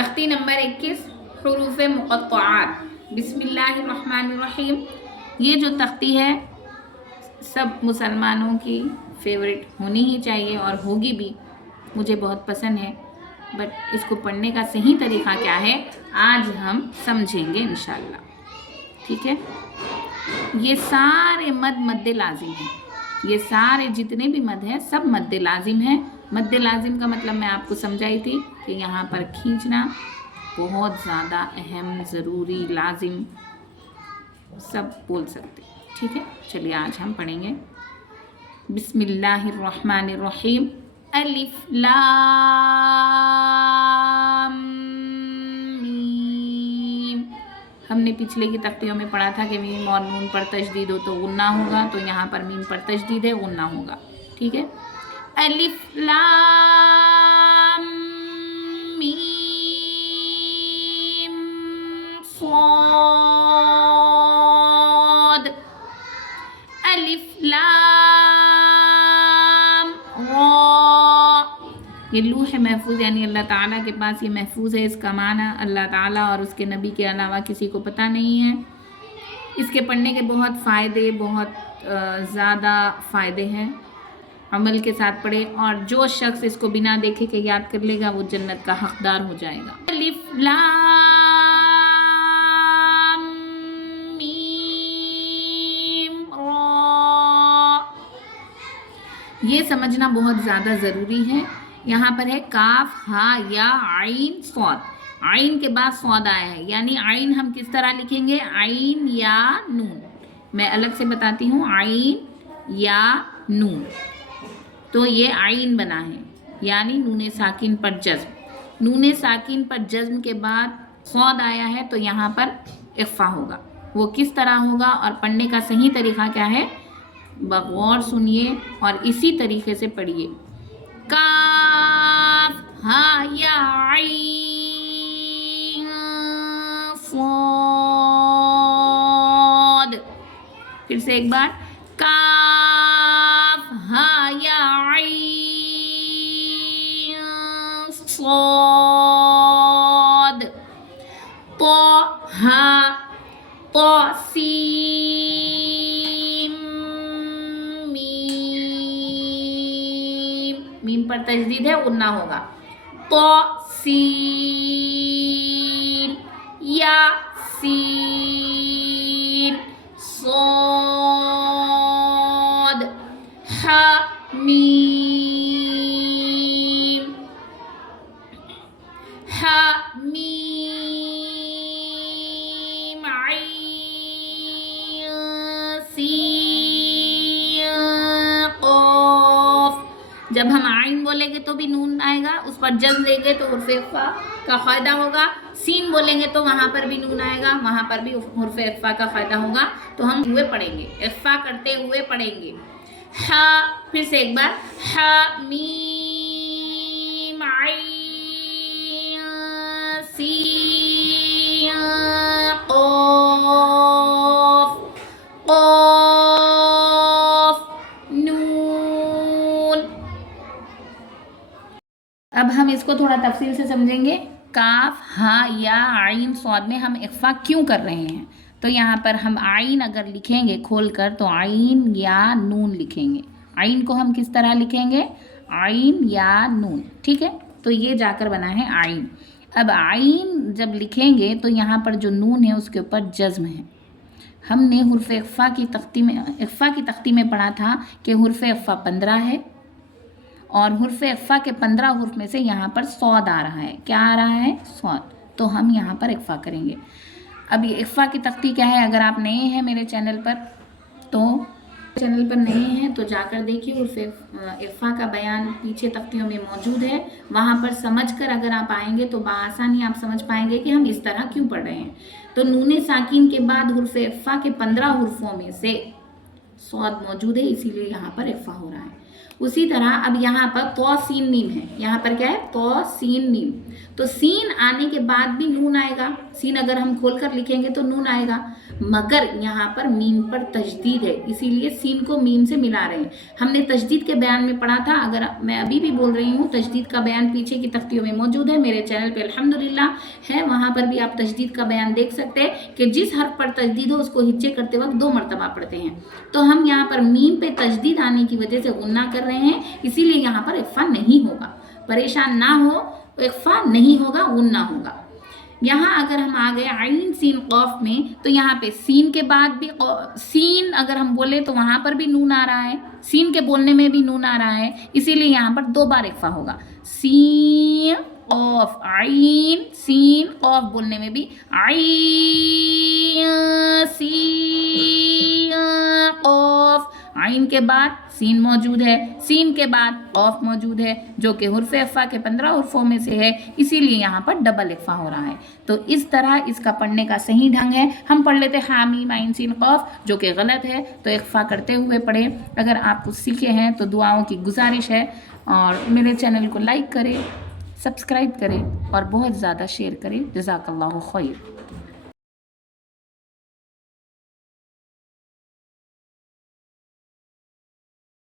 तख्ती नंबर 21 हुरूफ मुक़त्तआत। बिस्मिल्लाहिर्रहमानिर्रहीम। ये जो तख्ती है सब मुसलमानों की फेवरेट होनी ही चाहिए और होगी भी, मुझे बहुत पसंद है। बट इसको पढ़ने का सही तरीक़ा क्या है आज हम समझेंगे इंशाअल्लाह। ठीक है, ये सारे मद लाजिम हैं। ये सारे जितने भी मद हैं सब मद लाजिम हैं। मद लाजिम का मतलब मैं आपको समझाई थी कि यहाँ पर खींचना बहुत ज़्यादा अहम, ज़रूरी, लाजिम सब बोल सकते। ठीक है, चलिए आज हम पढ़ेंगे। बिस्मिल्लाहिर्रहमानिर्रहीम। अलिफ लाम मीम। हमने पिछले की तख्तियों में पढ़ा था कि मीम और नून पर तशदीद हो तो गुन्ना होगा, तो यहाँ पर मीम पर तशदीद है, गुन्ना होगा। ठीक है, अलिफ लाम मीम स्वाद। अलिफ लाम रा। ये लूह महफूज यानी अल्लाह ताला के पास ये महफूज है। इसका माना अल्लाह ताला और उसके नबी के अलावा किसी को पता नहीं है। इसके पढ़ने के बहुत फ़ायदे, बहुत ज़्यादा फ़ायदे हैं। अमल के साथ पढ़े और जो शख्स इसको बिना देखे के याद कर लेगा वो जन्नत का हकदार हो जाएगा। अलिफ लाम मीम रा। ये समझना बहुत ज़्यादा ज़रूरी है। यहाँ पर है काफ हा या आइन स्वाद। आइन के बाद स्वाद आया है, यानी आइन हम किस तरह लिखेंगे, आइन या नून। मैं अलग से बताती हूँ, आइन या नून। तो ये आइन बना है, यानी नूने साकिन पर जज्म। नूने साकिन पर जज्म के बाद स्वाद आया है तो यहाँ पर इख्फा होगा। वो किस तरह होगा और पढ़ने का सही तरीक़ा क्या है बगौर सुनिए और इसी तरीके से पढ़िए। काफ हा या आइन स्वाद। फिर से एक बार, काफ हा या आइन स्वाद। तो हा तो सीम मीम। मीम पर तजदीद है, गुन्ना होगा। तो सीन या सीन सोद हा मीम हा मीम आइन सीन क़ाफ। जब हम आइन बोलेंगे तो भी नून आएगा, उस पर जज़्म देंगे तो हुर्फ़ इख्फ़ा का फ़ायदा होगा। सीन बोलेंगे तो वहाँ पर भी नून आएगा, वहाँ पर भी हुर्फ़ इख्फ़ा का फ़ायदा होगा। तो हम हुए पढ़ेंगे, इख्फ़ा करते हुए पढ़ेंगे। हा, फिर से एक बार, हा मीम आइन सीन क़ाफ क़ाफ नून। अब हम इसको थोड़ा तफसील से समझेंगे। काफ हा या आइन स्वाद में हम इख्फा क्यों कर रहे हैं। तो यहाँ पर हम आइन अगर लिखेंगे खोलकर तो आइन या नून लिखेंगे। आइन को हम किस तरह लिखेंगे, आइन या नून। ठीक है, तो ये जाकर बना है आइन। अब आइन जब लिखेंगे तो यहाँ पर जो नून है उसके ऊपर जज्म है। हमने हुर्फ़ इख्फ़ा की तख्ती में पढ़ा था कि हुर्फ़ इख्फ़ा 15 है और हुर्फ़ इख्फ़ा के 15 हुर्फ में से यहाँ पर सौद आ रहा है। क्या आ रहा है, सौद। तो हम यहाँ पर इख्फ़ा करेंगे। अब ये इख्फ़ा की तख्ती क्या है, अगर आप नए हैं मेरे चैनल पर तो जाकर देखिए। हुर्फ़ इख्फ़ा का बयान पीछे तख्तियों में मौजूद है, वहाँ पर समझकर अगर आप आएंगे तो बआसानी आप समझ पाएंगे कि हम इस तरह क्यों पढ़ रहे हैं। तो नूने साकिन के बाद हुर्फ़ इख्फ़ा के 15 हुर्फ़ों में से स्वाद मौजूद है, इसीलिए यहाँ पर इक्फा हो रहा है। उसी तरह अब यहाँ पर तो सीन नीम है, यहाँ पर क्या है तो सीन नीम, तो सीन आने के बाद भी नून आएगा, सीन अगर हम खोल कर लिखेंगे तो नून आएगा, मगर यहाँ पर मीम पर तजदीद है, इसीलिए सीन को मीम से मिला रहे हैं। हमने तजदीद के बयान में पढ़ा था, अगर मैं अभी भी बोल रही हूँ तजदीद का बयान पीछे की तख्तियों में मौजूद है, मेरे चैनल पे अल्हम्दुलिल्लाह है, वहाँ पर भी आप तजदीद का बयान देख सकते हैं कि जिस हर्फ पर तजदीद हो उसको हिज्जे करते वक्त 2 मरतबा पढ़ते हैं। तो हम यहाँ पर मीम पे तजदीद आने की वजह से गुन्ना कर रहे हैं, इसीलिए यहाँ पर इक्फा नहीं होगा। परेशान ना हो, इक्फा नहीं होगा, गुन्ना होगा। यहाँ अगर हम आ गए आइन सीन कौफ में, तो यहाँ पे सीन के बाद भी सीन अगर हम बोले तो वहाँ पर भी नून आ रहा है, सीन के बोलने में भी नून आ रहा है, इसीलिए यहाँ पर 2 बार इक्फा होगा। सीन कौफ आइन, सीन कौफ बोलने में भी आइन सीन कौफ, आइन के बाद सीन मौजूद है, सीन के बाद कौफ मौजूद है, जो कि हुर्फ इख्फा के 15 हुर्फों में से है, इसीलिए यहाँ पर डबल इख्फा हो रहा है। तो इस तरह इसका पढ़ने का सही ढंग है। हम पढ़ लेते हा मीम आइन सीन कौफ, जो कि गलत है, तो इख्फा करते हुए पढ़ें। अगर आप कुछ सीखे हैं तो दुआओं की गुजारिश है, और मेरे चैनल को लाइक करें, सब्सक्राइब करें और बहुत ज़्यादा शेयर करें। जज़ाकल्लाहु खैर।